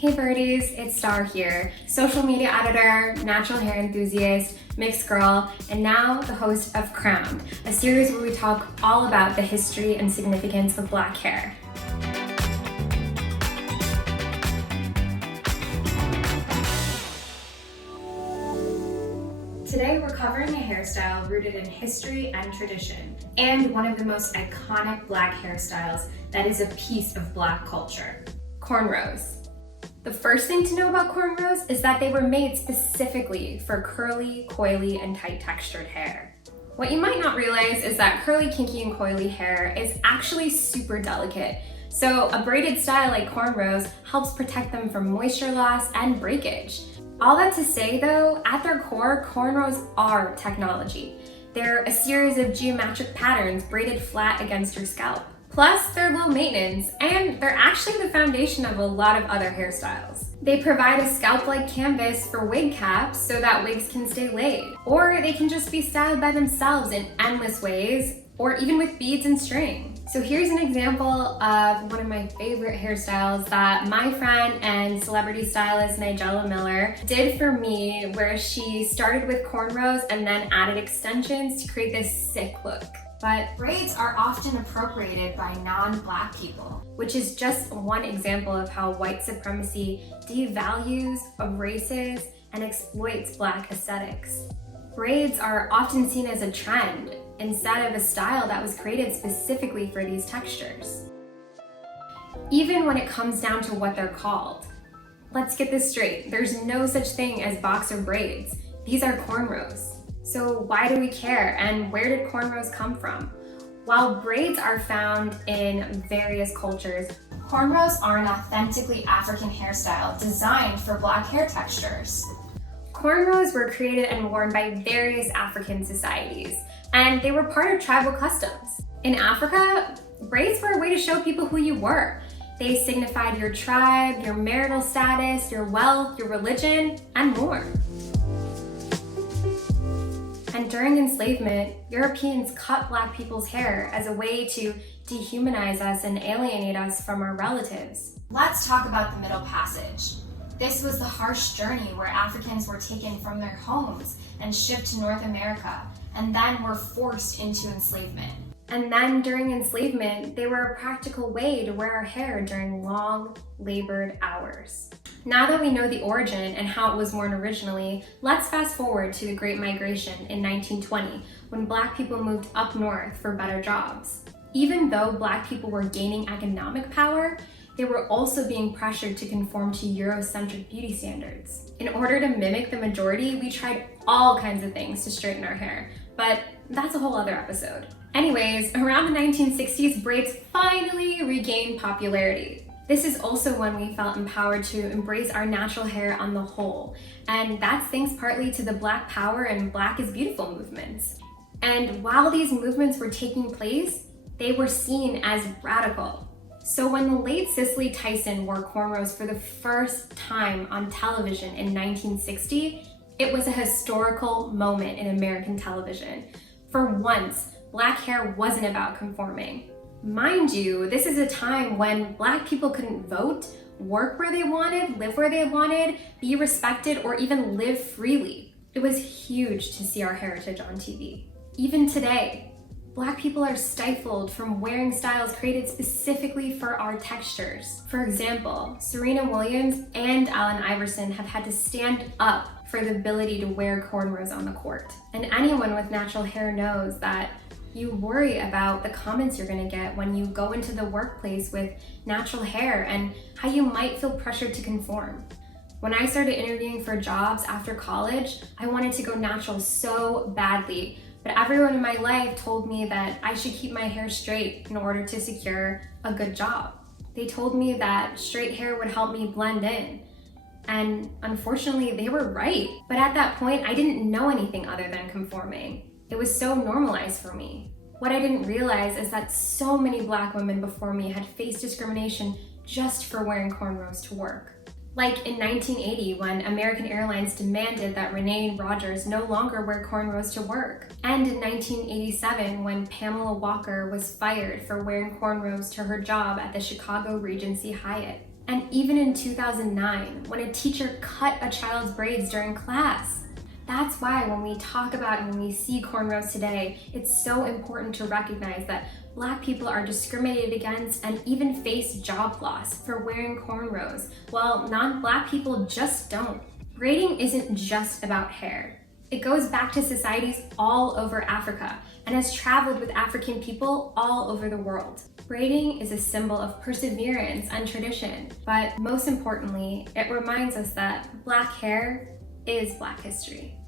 Hey birdies, it's Star here, social media editor, natural hair enthusiast, mixed girl, and now the host of Crowned, a series where we talk all about the history and significance of black hair. Today we're covering a hairstyle rooted in history and tradition, and one of the most iconic black hairstyles that is a piece of black culture, cornrows. The first thing to know about cornrows is that they were made specifically for curly, coily, and tight textured hair. What you might not realize is that curly, kinky, and coily hair is actually super delicate, so a braided style like cornrows helps protect them from moisture loss and breakage. All that to say though, at their core, cornrows are technology. They're a series of geometric patterns braided flat against your scalp. Plus, they're low maintenance, and they're actually the foundation of a lot of other hairstyles. They provide a scalp-like canvas for wig caps so that wigs can stay laid. Or they can just be styled by themselves in endless ways, or even with beads and string. So here's an example of one of my favorite hairstyles that my friend and celebrity stylist Nigella Miller did for me, where she started with cornrows and then added extensions to create this sick look. But braids are often appropriated by non-black people, which is just one example of how white supremacy devalues, erases, and exploits black aesthetics. Braids are often seen as a trend instead of a style that was created specifically for these textures. Even when it comes down to what they're called. Let's get this straight, there's no such thing as boxer braids. These are cornrows. So why do we care, and where did cornrows come from? While braids are found in various cultures, cornrows are an authentically African hairstyle designed for black hair textures. Cornrows were created and worn by various African societies, and they were part of tribal customs. In Africa, braids were a way to show people who you were. They signified your tribe, your marital status, your wealth, your religion, and more. And during enslavement, Europeans cut black people's hair as a way to dehumanize us and alienate us from our relatives. Let's talk about the Middle Passage. This was the harsh journey where Africans were taken from their homes and shipped to North America, and then were forced into enslavement. And then during enslavement, they were a practical way to wear our hair during long, labored hours. Now that we know the origin and how it was worn originally, let's fast forward to the Great Migration in 1920, when black people moved up north for better jobs. Even though black people were gaining economic power, they were also being pressured to conform to Eurocentric beauty standards. In order to mimic the majority, we tried all kinds of things to straighten our hair, but that's a whole other episode. Anyways, around the 1960s, braids finally regained popularity. This is also when we felt empowered to embrace our natural hair on the whole, and that's thanks partly to the Black Power and Black is Beautiful movements. And while these movements were taking place, they were seen as radical. So when the late Cicely Tyson wore cornrows for the first time on television in 1960, it was a historical moment in American television. For once, black hair wasn't about conforming. Mind you, this is a time when black people couldn't vote, work where they wanted, live where they wanted, be respected, or even live freely. It was huge to see our heritage on TV. Even today, black people are stifled from wearing styles created specifically for our textures. For example, Serena Williams and Allen Iverson have had to stand up for the ability to wear cornrows on the court. And anyone with natural hair knows that you worry about the comments you're gonna get when you go into the workplace with natural hair and how you might feel pressured to conform. When I started interviewing for jobs after college, I wanted to go natural so badly, but everyone in my life told me that I should keep my hair straight in order to secure a good job. They told me that straight hair would help me blend in. And unfortunately, they were right. But at that point, I didn't know anything other than conforming. It was so normalized for me. What I didn't realize is that so many black women before me had faced discrimination just for wearing cornrows to work. Like in 1980, when American Airlines demanded that Renee Rogers no longer wear cornrows to work. And in 1987, when Pamela Walker was fired for wearing cornrows to her job at the Chicago Regency Hyatt. and even in 2009, when a teacher cut a child's braids during class. That's why when we talk about and when we see cornrows today, it's so important to recognize that Black people are discriminated against and even face job loss for wearing cornrows, while non-Black people just don't. Braiding isn't just about hair. It goes back to societies all over Africa and has traveled with African people all over the world. Braiding is a symbol of perseverance and tradition, but most importantly, it reminds us that Black hair is Black history.